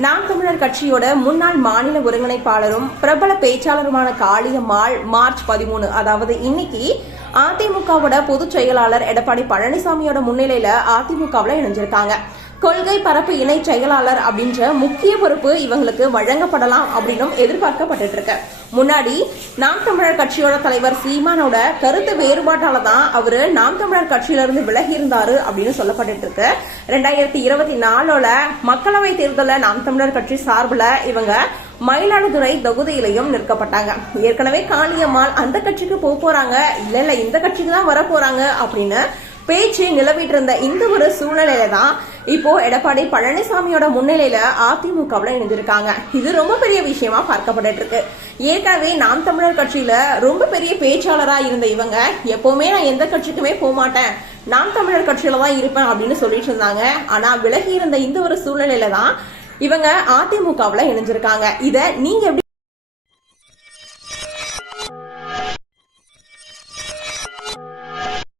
நாம் தமிழர் கட்சியோட முன்னாள் மாநில ஒருங்கிணைப்பாளரும் பிரபல பேச்சாளருமான காளியம்மாள் மார்ச் 13 அதாவது இன்னைக்கு அதிமுகவோட பொதுச் செயலாளர் எடப்பாடி பழனிசாமியோட முன்னிலையில அதிமுகவில் இணைஞ்சிருக்காங்க. கொள்கை பரப்பு இணை செயலாளர் அப்படின்ற முக்கிய பொறுப்பு இவங்களுக்கு வழங்கப்படலாம் அப்படின்னு எதிர்பார்க்கப்பட்டு இருக்கு. முன்னாடி நாம் தமிழர் கட்சியோட தலைவர் சீமானோட கருத்து வேறுபாட்டால தான் அவரு நாம் தமிழர் கட்சியிலிருந்து விலகி இருந்தாரு அப்படின்னு சொல்லப்பட்டு இருக்கு. 2024 மக்களவை தேர்தலில் நாம் தமிழர் கட்சி சார்பில் இவங்க மயிலாடுதுறை தொகுதியிலையும் நிற்கப்பட்டாங்க. ஏற்கனவே காளியம்மாள் அந்த கட்சிக்கு போறாங்க, இல்ல இந்த கட்சிக்கு தான் வர போறாங்க அப்படின்னு பேச்சு நிலவிட்டு இருந்த இந்த ஒரு சூழ்நிலையில தான் இப்போ எடப்பாடி பழனிசாமியோட முன்னிலையில அதிமுகவில் இணைஞ்சிருக்காங்க. இது ரொம்ப பெரிய விஷயமா பார்க்கப்பட்டு இருக்கு. ஏற்கனவே நாம் தமிழர் கட்சியில ரொம்ப பெரிய பேச்சாளரா இருந்த இவங்க எப்பவுமே நான் எந்த கட்சிக்குமே போக மாட்டேன், நாம் தமிழர் கட்சியில தான் இருப்பேன் அப்படின்னு சொல்லிட்டு இருந்தாங்க. ஆனா விலகி இருந்த இந்த ஒரு சூழ்நிலையில தான் இவங்க அதிமுகவில் இணைஞ்சிருக்காங்க. இத நீங்க எப்படி